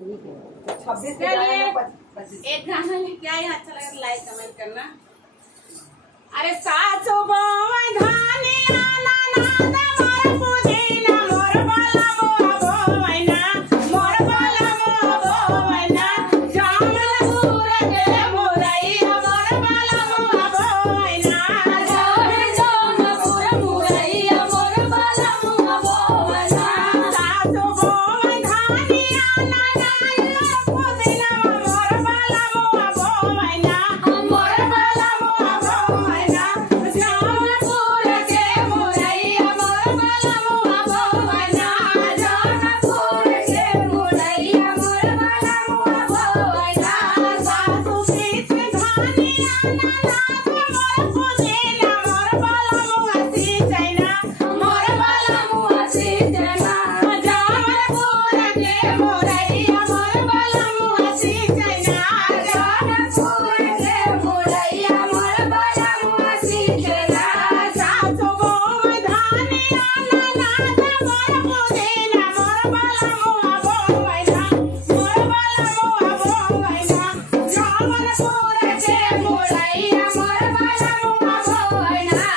26 के एक गाना लेके आए, अच्छा लगा तो लाइक कमेंट करना। अरे सासू बहू धानिया नाना मोर पुदीना मोर बाला बोवैना मोर बाला बोवैना जामनपुर के मुरैया मोर बाला बोवैना जामनपुर मुरैया मोर बाला बोवैना सासू बहू धानिया नाना मोर पुदीना मोर बाला बोवैना मोर बाला बोवैना जामनपुर के मुरैया मोर बाला बोवैना जामनपुर के मुरैया मोर बाला बोवैना सासू पीठ धानिया नाना मोर पुदीना मोर बाला मुहसी जैना मोर बाला मुहसी जैना जामनपुर के मुरैया मोर बाला मुहसी जैना जामनपुर के मुरैया मोर बाला मुहसी जैना सासू बहू धानिया नाना मोर पुदीना मोर बाला बोवैना मोर बाला बोवैना जामनपुर के मुरैया मोर बाला बोवैना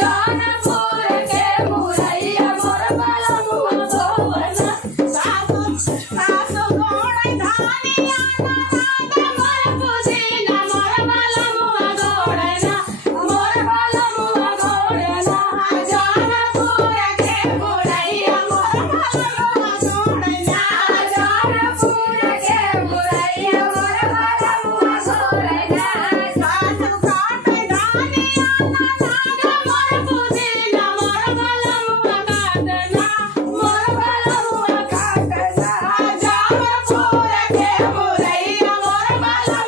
जामनपुर के मुरैया मोर बाला बोवैना सासू गोड़ धानिया नाना मोर पुदीना मोर बाला गोड़ना मोर बाला गोड़ना जामनपुर के मुरैया मोर बाला गोड़ना जामनपुर के मुरैया मोर बाला गोड़ना सासू काट धानिया नाना मोर पुदीना मोर बाला काटना मोर बाला काटना जामनपुर के मुरैया मोर बाला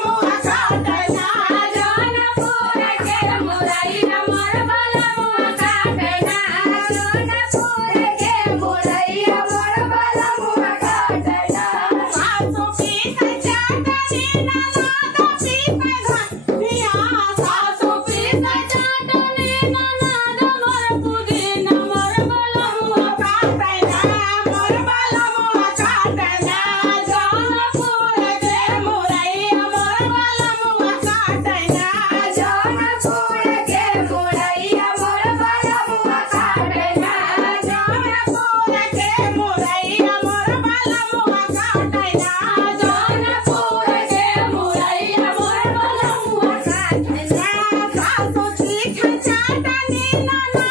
काटना जामनपुर के मुरैया मोर बाला काटना जामनपुर के मुरैया मोर बाला काटना सासू पीठ चाटनी नाना पीठ धनिया सासू पीठ चाटनी नाना मोर पुदीना मोर बाला काटना मोर बाला काटना जामनपुर के मुरैया मोर बाला काटना जामनपुर के मुरैया मोर बाला काटना जामनपुर के मुरैया मोर बाला काटना जामनपुर के मुरैया मोर बाला काटना सासू चीख चाटनी नाना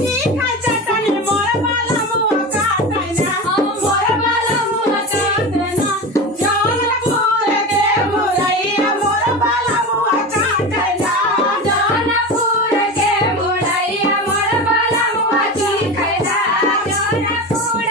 चीख चाटनी मोर बाला काटना मोर बाला काटना जामनपुर के मुरैया मोर बाला काटना जामनपुर के मुरैया मोर बाला चीखना जामनपुर